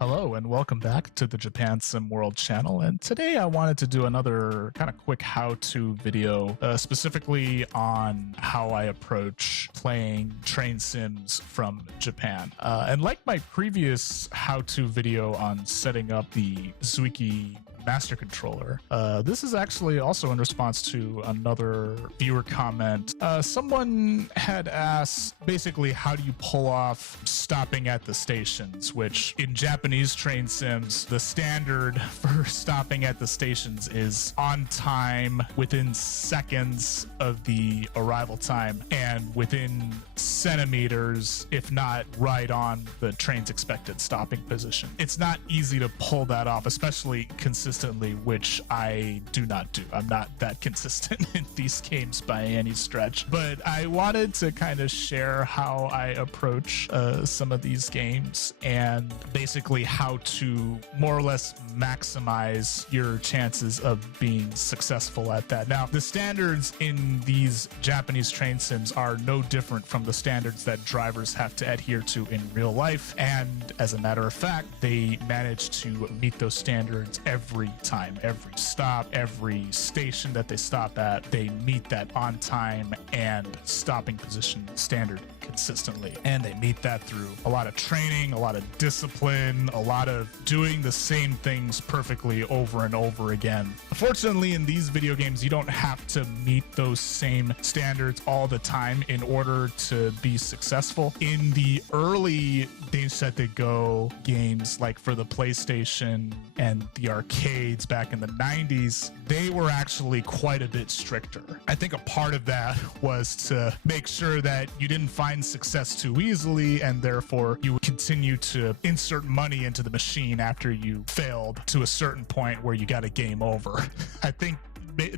Hello and welcome back to the Japan Sim World channel, and today I wanted to do another kind of quick how-to video specifically on how I approach playing train sims from Japan. And like my previous how-to video on setting up the Zuiki master controller, this is actually also in response to another viewer comment. Someone had asked basically how do you pull off stopping at the stations, which in Japanese train sims, the standard for stopping at the stations is on time, within seconds of the arrival time, and within centimeters, if not right on the train's expected stopping position. It's not easy to pull that off, especially consistently, which I do not do. I'm not that consistent in these games by any stretch, but I wanted to kind of share how I approach some of these games and basically how to more or less maximize your chances of being successful at that. Now, the standards in these Japanese train sims are no different from the standards that drivers have to adhere to in real life, and as a matter of fact, they manage to meet those standards every time. Every stop, every station that they stop at, they meet that on time and stopping position standard consistently. And they meet that through a lot of training, a lot of discipline, a lot of doing the same things perfectly over and over again. Unfortunately, in these video games, you don't have to meet those same standards all the time in order to be successful. In the early Densha Go games, like for the PlayStation and the arcades back in the 90s, they were actually quite a bit stricter. I think a part of that was to make sure that you didn't find success too easily, and therefore you would continue to insert money into the machine after you failed to a certain point where you got a game over. I think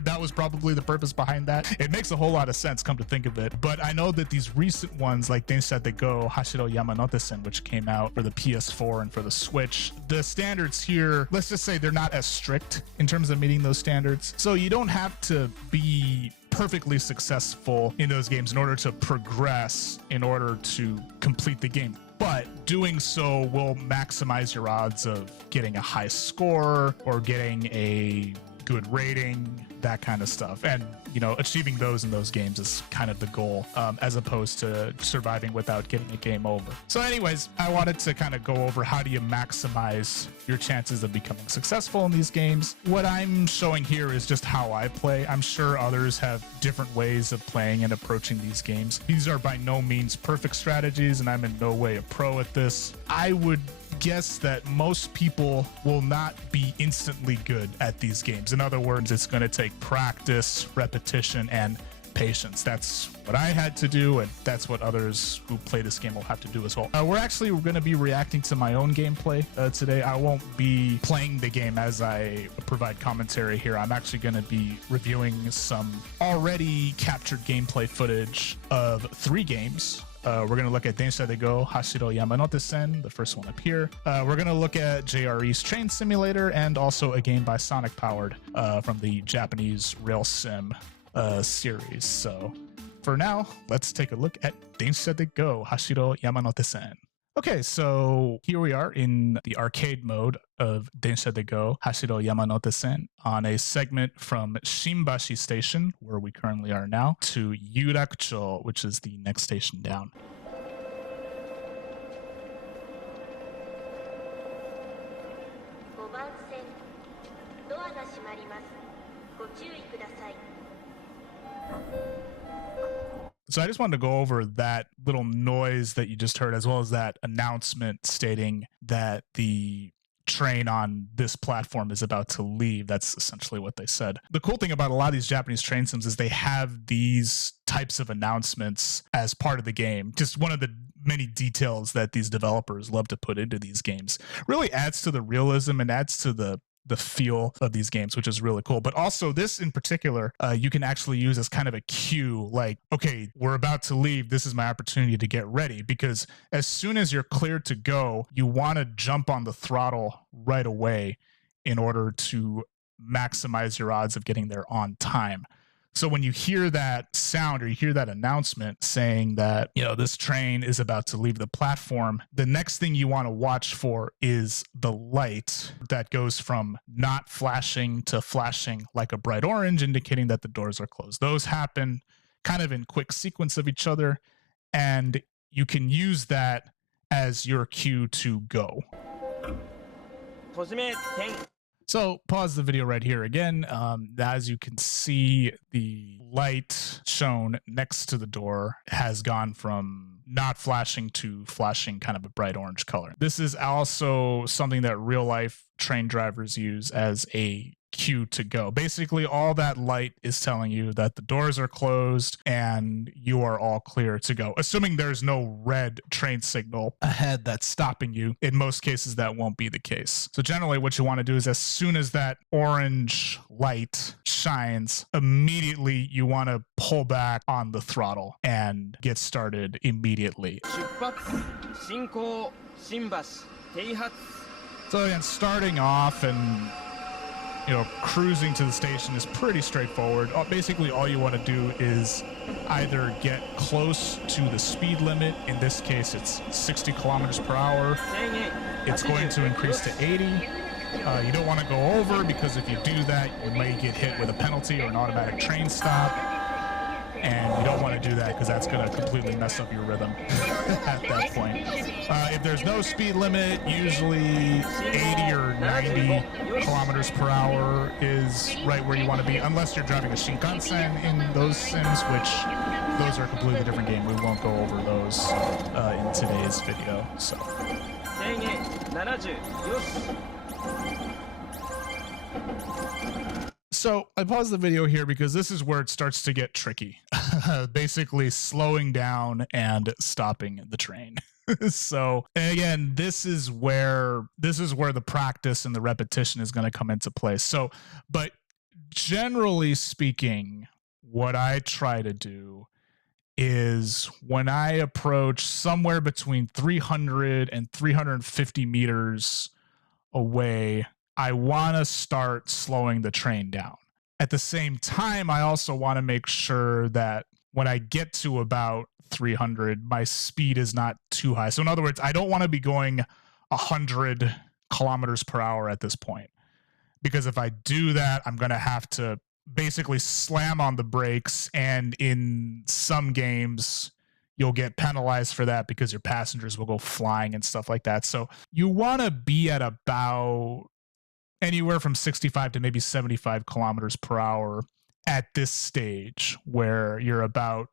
that was probably the purpose behind that. It makes a whole lot of sense, come to think of it. But I know that these recent ones like Densha Go, Hashirou Yamanote-sen, which came out for the PS4 and for the Switch, the standards here, let's just say they're not as strict in terms of meeting those standards. So you don't have to be perfectly successful in those games in order to progress, in order to complete the game. But doing so will maximize your odds of getting a high score or getting a good rating, that kind of stuff. And you know, achieving those in those games is kind of the goal, as opposed to surviving without getting a game over. So anyways, I wanted to kind of go over how do you maximize your chances of becoming successful in these games. What I'm showing here is just how I play. I'm sure others have different ways of playing and approaching these games. These are by no means perfect strategies, and I'm in no way a pro at this. I would guess that most people will not be instantly good at these games. In other words, it's going to take practice, repetition, and patience. That's what I had to do, and that's what others who play this game will have to do as well. We're going to be reacting to my own gameplay today. I won't be playing the game as I provide commentary here. I'm actually going to be reviewing some already captured gameplay footage of 3 games. We're going to look at Densha Go, Hashirou Yamanote-sen, the first one up here. We're going to look at JRE's Train Simulator, and also a game by Sonic Powered from the Japanese Rail Sim series. So for now, let's take a look at Densha Go, Hashirou Yamanote-sen. Okay, so here we are in the arcade mode of Densha Go, Hashirou Yamanote-sen, on a segment from Shimbashi Station, where we currently are now, to Yurakucho, which is the next station down. So I just wanted to go over that little noise that you just heard, as well as that announcement stating that the train on this platform is about to leave. That's essentially what they said. The cool thing about a lot of these Japanese train sims is they have these types of announcements as part of the game. Just one of the many details that these developers love to put into these games. Really adds to the realism and adds to the feel of these games, which is really cool. But also this in particular, you can actually use as kind of a cue, like, okay, we're about to leave. This is my opportunity to get ready, because as soon as you're cleared to go, you want to jump on the throttle right away in order to maximize your odds of getting there on time. So when you hear that sound or you hear that announcement saying that, you know, this train is about to leave the platform, the next thing you want to watch for is the light that goes from not flashing to flashing like a bright orange, indicating that the doors are closed. Those happen kind of in quick sequence of each other, and you can use that as your cue to go. So pause the video right here again. As you can see, the light shown next to the door has gone from not flashing to flashing kind of a bright orange color. This is also something that real life train drivers use as a cue to go. Basically, all that light is telling you that the doors are closed and you are all clear to go. Assuming there's no red train signal ahead that's stopping you. In most cases, that won't be the case. So generally what you want to do is as soon as that orange light shines, immediately you want to pull back on the throttle and get started immediately. So again, starting off and cruising to the station is pretty straightforward. Basically, all you want to do is either get close to the speed limit. In this case, it's 60 kilometers per hour. It's going to increase to 80. You don't want to go over, because if you do that, you may get hit with a penalty or an automatic train stop. And you don't want to do that because that's going to completely mess up your rhythm at that point. If there's no speed limit, usually 80 or 90 kilometers per hour is right where you want to be, unless you're driving a Shinkansen in those sims, which those are a completely different game. We won't go over those in today's video. So I paused the video here because this is where it starts to get tricky. Basically slowing down and stopping the train. So again, this is where the practice and the repetition is going to come into place. So, but generally speaking, what I try to do is when I approach somewhere between 300 and 350 meters away, I want to start slowing the train down. At the same time, I also want to make sure that when I get to about 300, my speed is not too high. So in other words, I don't want to be going 100 kilometers per hour at this point, because if I do that, I'm going to have to basically slam on the brakes, and in some games you'll get penalized for that because your passengers will go flying and stuff like that. So you want to be at about anywhere from 65 to maybe 75 kilometers per hour at this stage, where you're about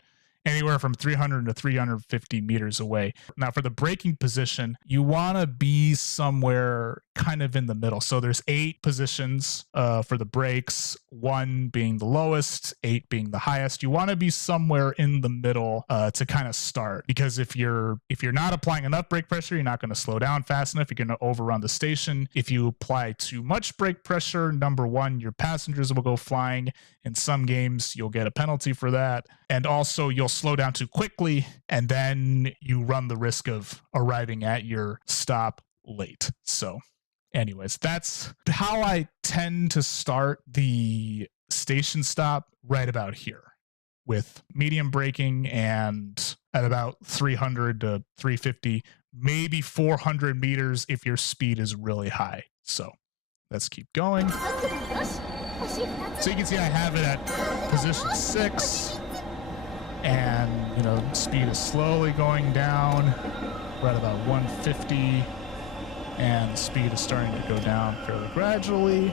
anywhere from 300 to 350 meters away. Now for the braking position, you want to be somewhere kind of in the middle. So there's 8 positions for the brakes, 1 being the lowest, 8 being the highest. You want to be somewhere in the middle to kind of start, because if you're not applying enough brake pressure, you're not going to slow down fast enough. You're going to overrun the station. If you apply too much brake pressure, number one, your passengers will go flying. In some games, you'll get a penalty for that. And also, you'll slow down too quickly, and then you run the risk of arriving at your stop late. So anyways, that's how I tend to start the station stop, right about here, with medium braking and at about 300 to 350, maybe 400 meters if your speed is really high. So let's keep going. So you can see I have it at position 6, and speed is slowly going down. We're at about 150, and speed is starting to go down fairly gradually.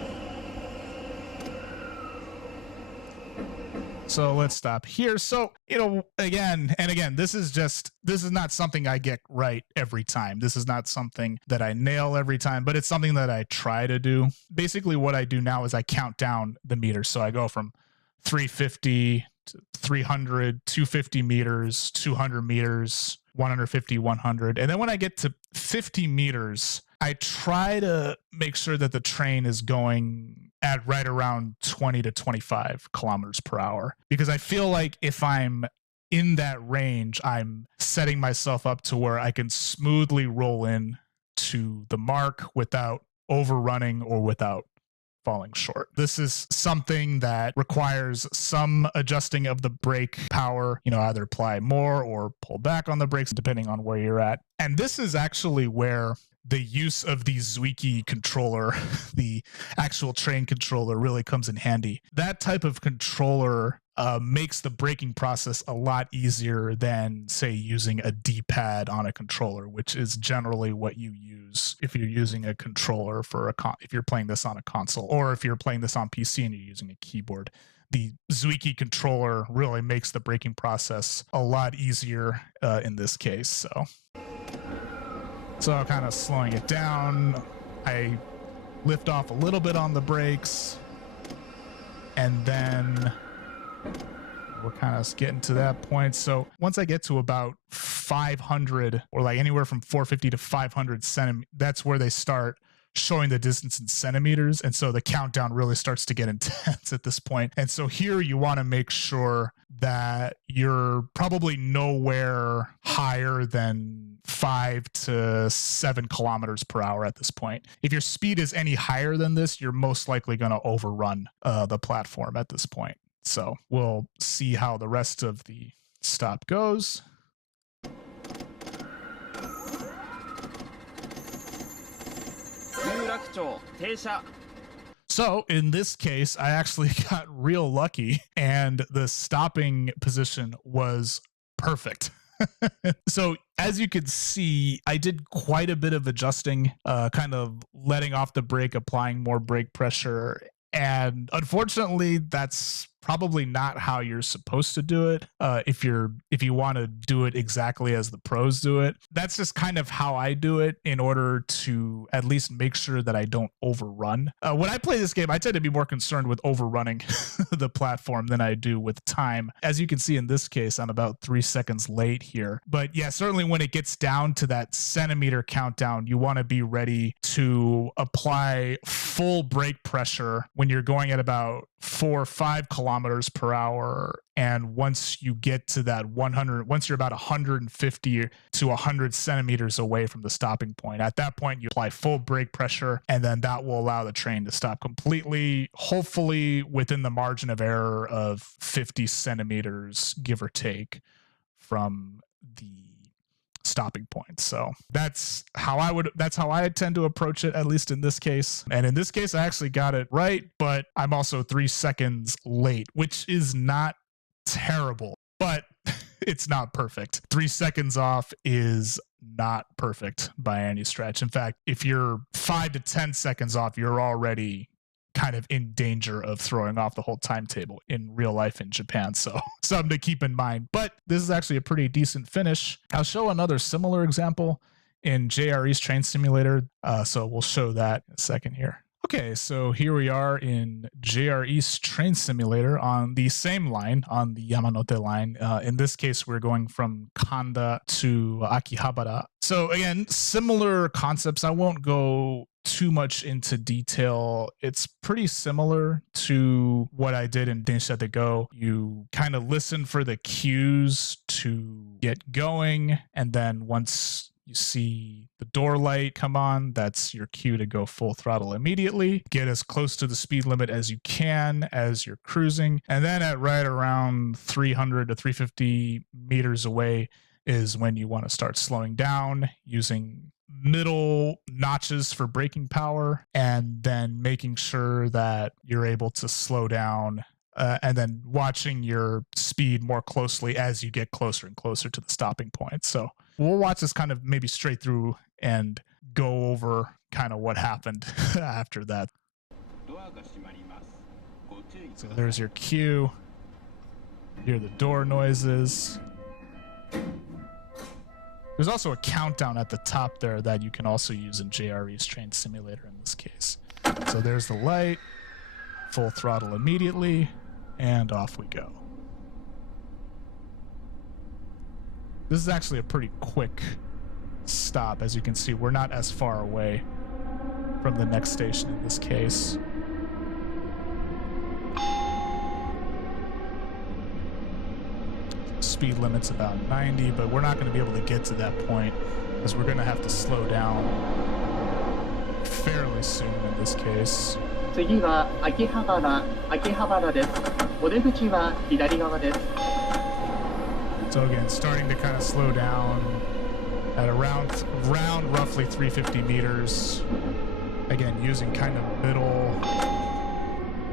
So let's stop here. So, again, this is not something I get right every time. This is not something that I nail every time, but it's something that I try to do. Basically, what I do now is I count down the meters. So I go from 350 to 300, 250 meters, 200 meters, 150, 100. And then when I get to 50 meters, I try to make sure that the train is going at right around 20 to 25 kilometers per hour, because I feel like if I'm in that range, I'm setting myself up to where I can smoothly roll in to the mark without overrunning or without falling short. This is something that requires some adjusting of the brake power, you know, either apply more or pull back on the brakes depending on where you're at. And this is actually where the use of the Zuiki controller, the actual train controller, really comes in handy. That type of controller makes the braking process a lot easier than, say, using a D-pad on a controller, which is generally what you use if you're using a controller for if you're playing this on a console, or if you're playing this on PC and you're using a keyboard. The Zuiki controller really makes the braking process a lot easier in this case. So kind of slowing it down, I lift off a little bit on the brakes, and then we're kind of getting to that point. So once I get to about 500, or like anywhere from 450 to 500 centimeters, that's where they start showing the distance in centimeters. And so the countdown really starts to get intense at this point. And so here you want to make sure that you're probably nowhere higher than 5 to 7 kilometers per hour at this point. If your speed is any higher than this, you're most likely going to overrun the platform at this point. So we'll see how the rest of the stop goes. So in this case, I actually got real lucky, and the stopping position was perfect. So as you can see, I did quite a bit of adjusting, kind of letting off the brake, applying more brake pressure. And unfortunately, that's probably not how you're supposed to do it. If you want to do it exactly as the pros do it, that's just kind of how I do it in order to at least make sure that I don't overrun. When I play this game, I tend to be more concerned with overrunning the platform than I do with time. As you can see in this case, I'm about 3 seconds late here. But yeah, certainly when it gets down to that centimeter countdown, you want to be ready to apply full brake pressure when you're going at about 4 or 5 kilometers per hour. And once you get to that 100, once you're about 150 to 100 centimeters away from the stopping point, at that point you apply full brake pressure, and then that will allow the train to stop completely, hopefully within the margin of error of 50 centimeters, give or take, from the stopping point. So that's how I tend to approach it, at least in this case. And in this case, I actually got it right, but I'm also 3 seconds late, which is not terrible, but it's not perfect. 3 seconds off is not perfect by any stretch. In fact, if you're 5 to 10 seconds off, you're already kind of in danger of throwing off the whole timetable in real life in Japan. So something to keep in mind. But this is actually a pretty decent finish. I'll show another similar example in JRE's Train Simulator. So we'll show that in a second here. Okay, so here we are in JRE's Train Simulator on the same line, on the Yamanote line. In this case, we're going from Kanda to Akihabara. So again, similar concepts. I won't go too much into detail. It's pretty similar to what I did in Densha to Go. You kind of listen for the cues to get going, and then once you see the door light come on, that's your cue to go full throttle immediately. Get as close to the speed limit as you can as you're cruising. And then at right around 300 to 350 meters away is when you want to start slowing down, using middle notches for braking power, and then making sure that you're able to slow down, and then watching your speed more closely as you get closer and closer to the stopping point. So we'll watch this kind of maybe straight through and go over kind of what happened after that. So there's your cue. Hear the door noises. There's also a countdown at the top there that you can also use in JRE's Train Simulator in this case. So there's the light, full throttle immediately, and off we go. This is actually a pretty quick stop. As you can see, we're not as far away from the next station in this case. Speed limit's about 90, but we're not going to be able to get to that point because we're going to have to slow down fairly soon in this case. 次は秋葉原です。お出口は左側です。 So again, starting to kind of slow down at around roughly 350 meters. Again, using kind of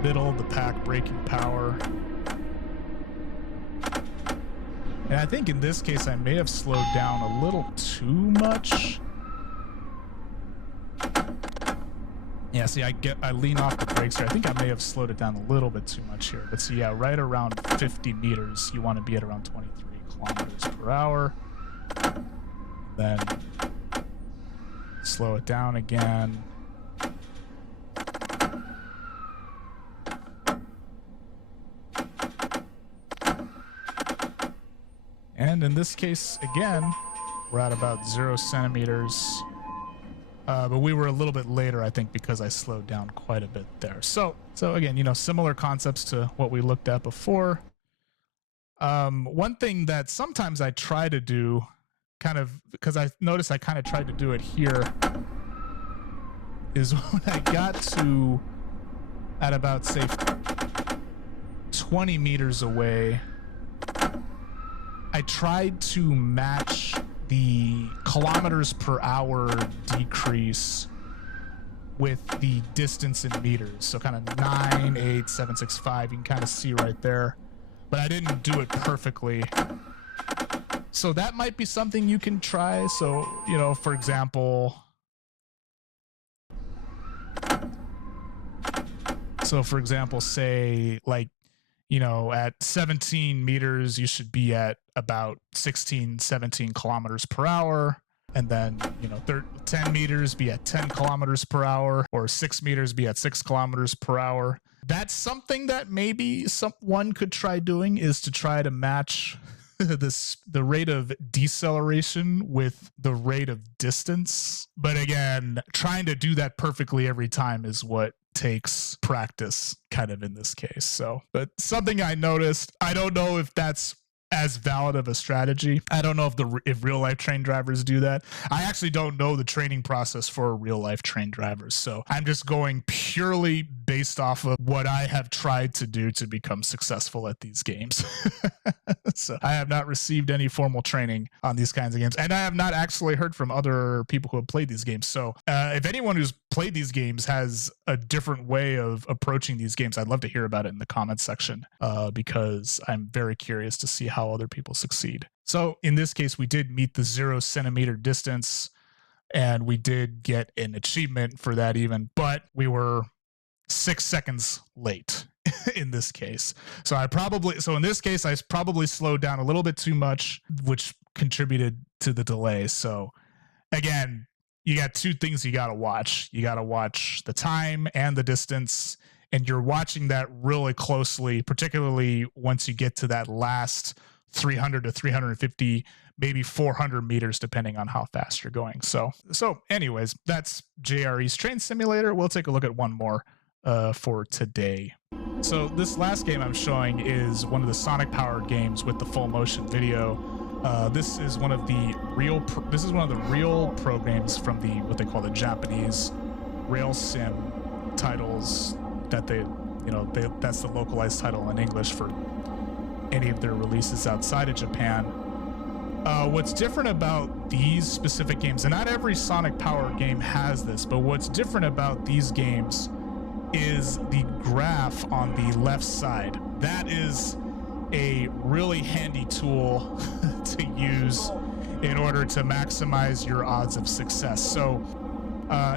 middle of the pack braking power. And I think in this case, I may have slowed down a little too much. Yeah, see, I lean off the brakes here. I think I may have slowed it down a little bit too much here. But see, yeah, right around 50 meters, you want to be at around 23 kilometers per hour. Then slow it down again. And in this case, again, we're at about 0 centimeters. But we were a little bit later, I think, because I slowed down quite a bit there. So again, you know, similar concepts to what we looked at before. One thing that sometimes I try to do, kind of, because I noticed I kind of tried to do it here, is when I got to at about, say, 20 meters away, I tried to match the kilometers per hour decrease with the distance in meters. So kind of 98765, you can kind of see right there, but I didn't do it perfectly. So that might be something you can try. So, you know, for example, say, like, you know, at 17 meters, you should be at about 16, 17 kilometers per hour. And then, you know, 10 meters be at 10 kilometers per hour, or 6 meters be at 6 kilometers per hour. That's something that maybe someone could try doing, is to try to match the rate of deceleration with the rate of distance. But again, trying to do that perfectly every time is what takes practice, kind of, in this case. So, but something I noticed, I don't know if that's as valid of a strategy. I don't know if real life train drivers do that. I actually don't know the training process for real life train drivers. So I'm just going purely based off of what I have tried to do to become successful at these games. So I have not received any formal training on these kinds of games. And I have not actually heard from other people who have played these games. So if anyone who's played these games has a different way of approaching these games, I'd love to hear about it in the comments section, because I'm very curious to see how other people succeed. So in this case, we did meet the 0 centimeter distance, and we did get an achievement for that even, but we were 6 seconds late in this case. So in this case, I probably slowed down a little bit too much, which contributed to the delay. So again, you got two things you got to watch. You got to watch the time and the distance, and you're watching that really closely, particularly once you get to that last 300 to 350, maybe 400 meters, depending on how fast you're going. So anyways, that's JRE's Train Simulator. We'll take a look at one more for today. So this last game I'm showing is one of the Sonic powered games with the full motion video. This is one of the real pro games from what they call the Japanese rail sim titles, that that's the localized title in English for any of their releases outside of Japan. What's different about these specific games, and not every Sonic powered game has this, but what's different about these games is the graph on the left side. That is a really handy tool to use in order to maximize your odds of success. So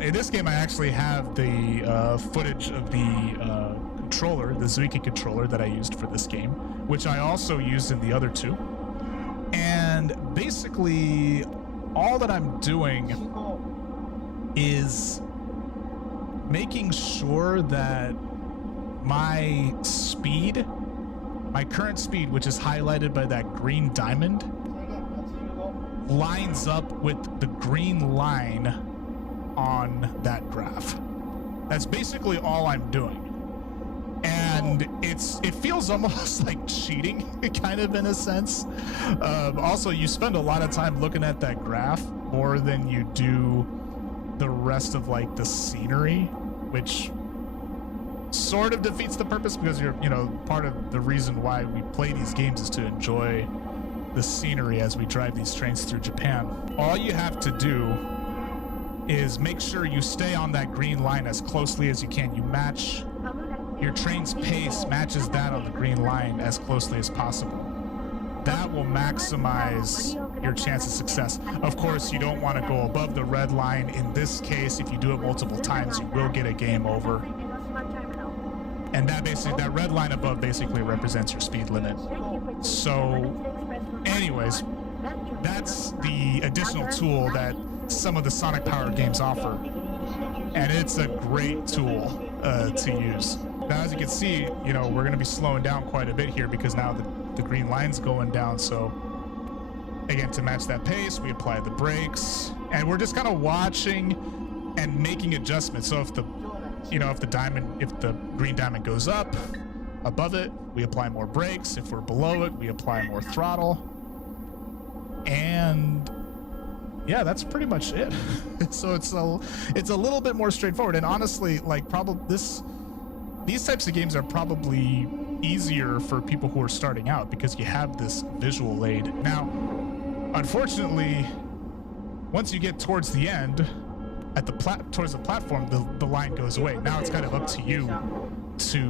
in this game, I actually have the footage of the controller, the Zuiki controller that I used for this game, which I also used in the other two. And basically, all that I'm doing is making sure that my current speed, which is highlighted by that green diamond, lines up with the green line on that graph. That's basically all I'm doing. And it feels almost like cheating, kind of, in a sense. Also, you spend a lot of time looking at that graph more than you do the rest of, like, the scenery, which sort of defeats the purpose because you're, you know, part of the reason why we play these games is to enjoy the scenery as we drive these trains through Japan. All you have to do is make sure you stay on that green line as closely as you can. You match your train's pace, matches that on the green line as closely as possible. That will maximize your chance of success. Of course, you don't want to go above the red line. In this case, if you do it multiple times, you will get a game over. And that red line above basically represents your speed limit. So anyways, that's the additional tool that some of the Sonic Power games offer. And it's a great tool to use. Now, as you can see, you know, we're going to be slowing down quite a bit here because now the green line's going down. So again, to match that pace, we apply the brakes, and we're just kind of watching and making adjustments. So if the green diamond goes up above it, we apply more brakes. If we're below it, we apply more throttle. And yeah, that's pretty much it. So it's a little bit more straightforward. And honestly, like, probably these types of games are probably easier for people who are starting out because you have this visual aid. Now, unfortunately, once you get towards the end, towards the platform, the line goes away. Now it's kind of up to you to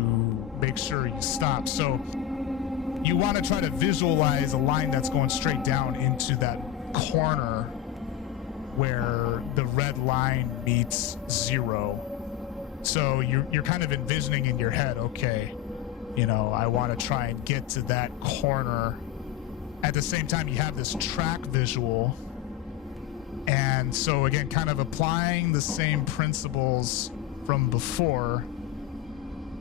make sure you stop. So you want to try to visualize a line that's going straight down into that corner where the red line meets 0. So you're kind of envisioning in your head, okay, you know, I want to try and get to that corner. At the same time, you have this track visual. And so again, kind of applying the same principles from before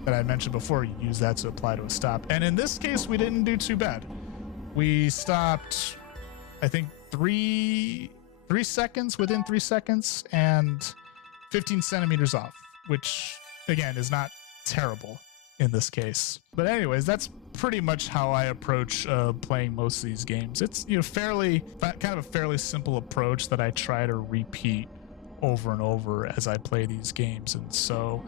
that I mentioned before, you use that to apply to a stop. And in this case, we didn't do too bad. We stopped, I think, within 3 seconds and 15 centimeters off, which again is not terrible in this case. But anyways, that's pretty much how I approach playing most of these games. It's, you know, kind of a fairly simple approach that I try to repeat over and over as I play these games. And so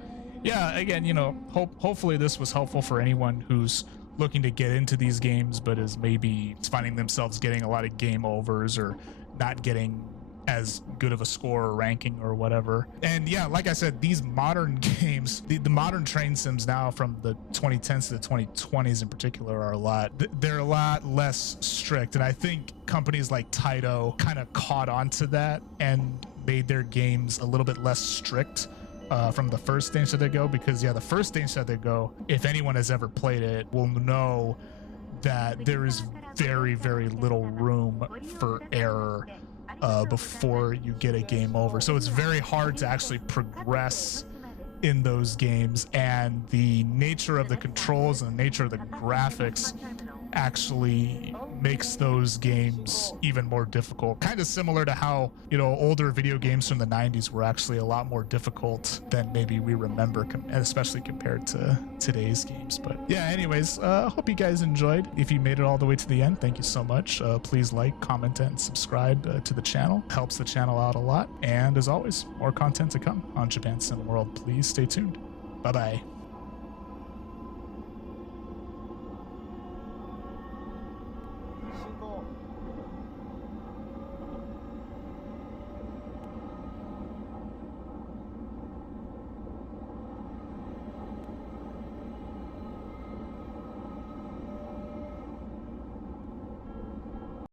yeah, again, you know, hopefully this was helpful for anyone who's looking to get into these games but is maybe finding themselves getting a lot of game overs or not getting as good of a score or ranking or whatever. And yeah, like I said, these modern games, the modern train sims now from the 2010s to the 2020s in particular are they're a lot less strict. And I think companies like Taito kind of caught on to that and made their games a little bit less strict from the first Densha they go, because yeah, the first Densha they go, if anyone has ever played it, will know that there is very, very little room for error before you get a game over. So it's very hard to actually progress in those games, and the nature of the controls and the nature of the graphics actually makes those games even more difficult. Kind of similar to how, you know, older video games from the 90s were actually a lot more difficult than maybe we remember, especially compared to today's games. But yeah, anyways, hope you guys enjoyed. If you made it all the way to the end, thank you so much. Please like, comment, and subscribe to the channel. Helps the channel out a lot. And as always, more content to come on Japan Sim World. Please stay tuned. Bye-bye.